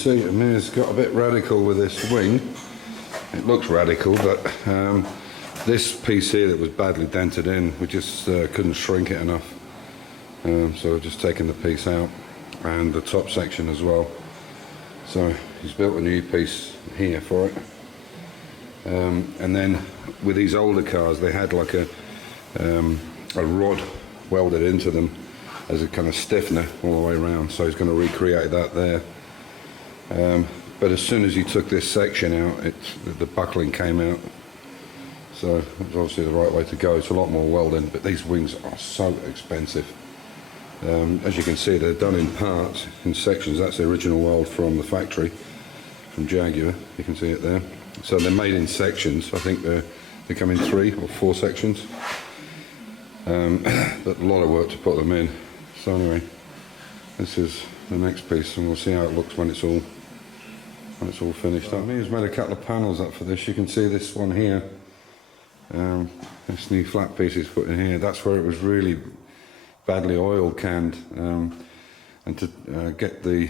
see, Amir's got a bit radical with this wing. It looks radical, but this piece here that was badly dented in, we just couldn't shrink it enough. So we've just taken the piece out, and the top section as well. So he's built a new piece here for it. And then with these older cars, they had like a rod welded into them as a kind of stiffener all the way around. So he's going to recreate that there. But as soon as he took this section out, the buckling came out. So it was obviously the right way to go. It's a lot more welding, but these wings are so expensive. As you can see, they're done in parts, in sections. That's the original weld from the factory, from Jaguar. You can see it there. So they're made in sections. I think they come in 3 or 4 sections. But a lot of work to put them in. So anyway, this is the next piece, and we'll see how it looks when it's all finished up. He's made a couple of panels up for this. You can see this one here. This new flat piece he's put in here. That's where it was really badly oil canned, and to get the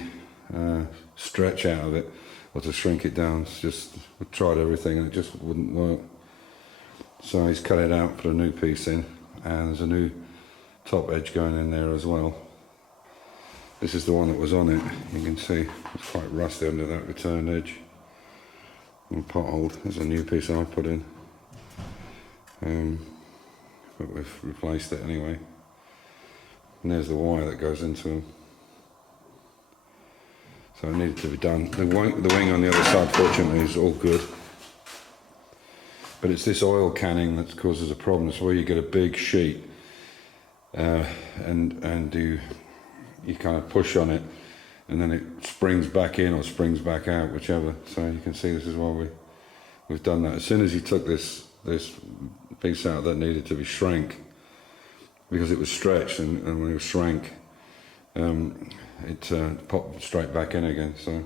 stretch out of it, or to shrink it down, we tried everything and it just wouldn't work. So he's cut it out, put a new piece in, and there's a new top edge going in there as well. This is the one that was on it. You can see it's quite rusty under that return edge and potholed. There's a new piece I put in, but we've replaced it anyway. And there's the wire that goes into them. So it needed to be done. The wing on the other side, fortunately, is all good. But it's this oil canning that causes a problem. It's where you get a big sheet, and you kind of push on it, and then it springs back in or springs back out, whichever. So you can see this is why we've done that. As soon as he took this piece out that needed to be shrank, because it was stretched, and when it was shrank, it popped straight back in again. So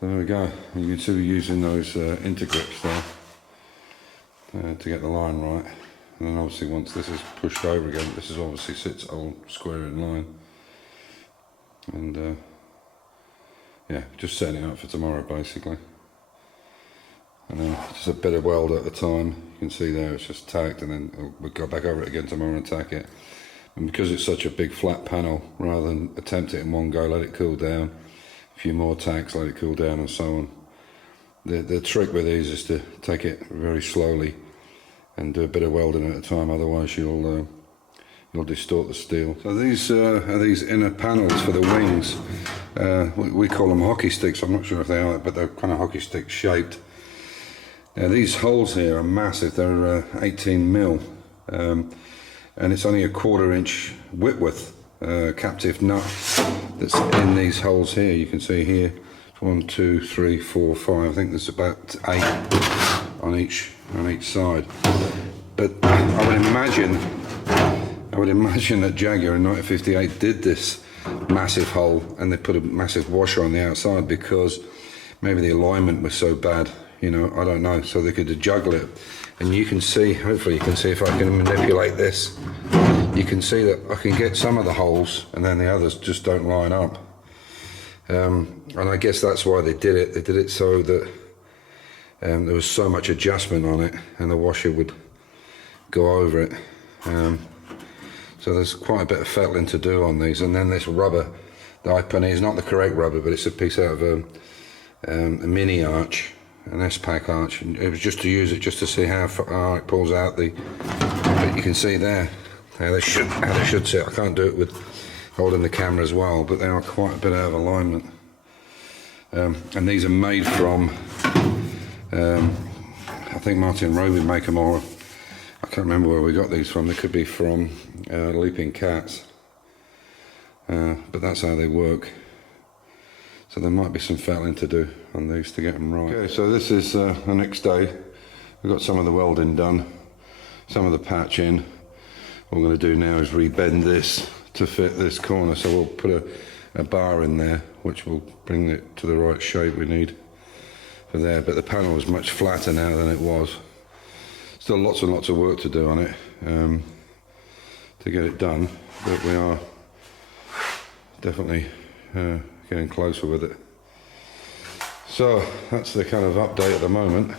there we go. You can see we're using those intergrips there to get the line right. And then obviously once this is pushed over again, this is obviously sits all square in line. And yeah, just setting it up for tomorrow basically. And then just a bit of weld at a time. You can see there it's just tacked, and then we'll go back over it again tomorrow and tack it. And because it's such a big flat panel, rather than attempt it in one go, let it cool down, a few more tacks, let it cool down, and so on. The trick with these is to take it very slowly and do a bit of welding at a time, otherwise you'll distort the steel. So these are these inner panels for the wings. We call them hockey sticks. I'm not sure if they are, but they're kind of hockey stick shaped. Now these holes here are massive. They're 18 mil, and it's only a 1/4 inch Whitworth captive nut that's in these holes here. You can see here, 1, 2, 3, 4, 5. I think there's about 8 on each side. But I would imagine that Jaguar in 1958 did this massive hole, and they put a massive washer on the outside because maybe the alignment was so bad. You know, I don't know, so they could juggle it. And you can see, hopefully you can see, if I can manipulate this, you can see that I can get some of the holes and then the others just don't line up. And I guess that's why they did it. They did it so that there was so much adjustment on it and the washer would go over it. So there's quite a bit of fettling to do on these. And then this rubber that I put in is not the correct rubber, but it's a piece out of a mini arch, an S-Pack arch, and it was just to use it just to see how far it pulls out the. But you can see there how they should sit. I can't do it with holding the camera as well, but they are quite a bit out of alignment. And these are made from, I think Martin Roby make them, or I can't remember where we got these from. They could be from Leaping Cats, but that's how they work. So there might be some fettling to do on these to get them right. Okay, so this is the next day. We've got some of the welding done, some of the patch in. What we're going to do now is rebend this to fit this corner. So we'll put a bar in there, which will bring it to the right shape we need for there. But the panel is much flatter now than it was. Still lots and lots of work to do on it to get it done, but we are definitely getting closer with it. So that's the kind of update at the moment.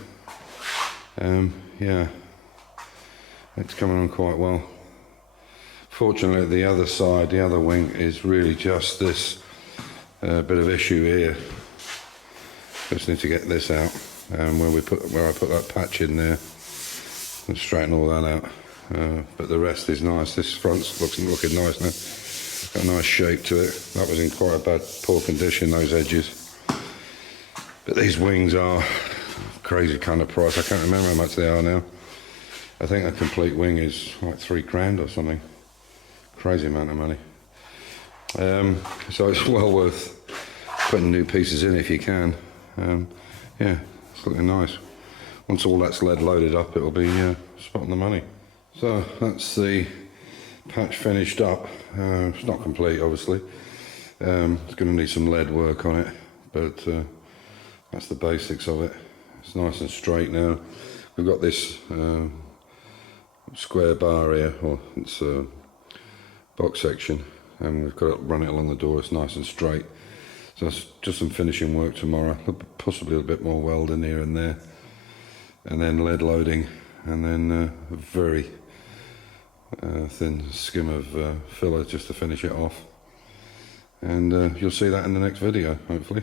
Yeah, it's coming on quite well. Fortunately, the other side, the other wing, is really just this bit of issue here. Just need to get this out, where I put that patch in there, and straighten all that out. But the rest is nice. This front's looking nice now. Got a nice shape to it. That was in quite a poor condition, those edges. But these wings are crazy kind of price. I can't remember how much they are now. I think a complete wing is like £3 or something. Crazy amount of money. So it's well worth putting new pieces in if you can. Yeah, it's looking nice. Once all that's lead loaded up, it'll be spot on the money. So that's the patch finished up. It's not complete, obviously. It's going to need some lead work on it, but that's the basics of it. It's nice and straight now. We've got this square bar here, or it's a box section, and we've got to run it along the door. It's nice and straight. So it's just some finishing work tomorrow, possibly a bit more welding here and there, and then lead loading, and then a very thin skim of filler just to finish it off. And you'll see that in the next video, hopefully.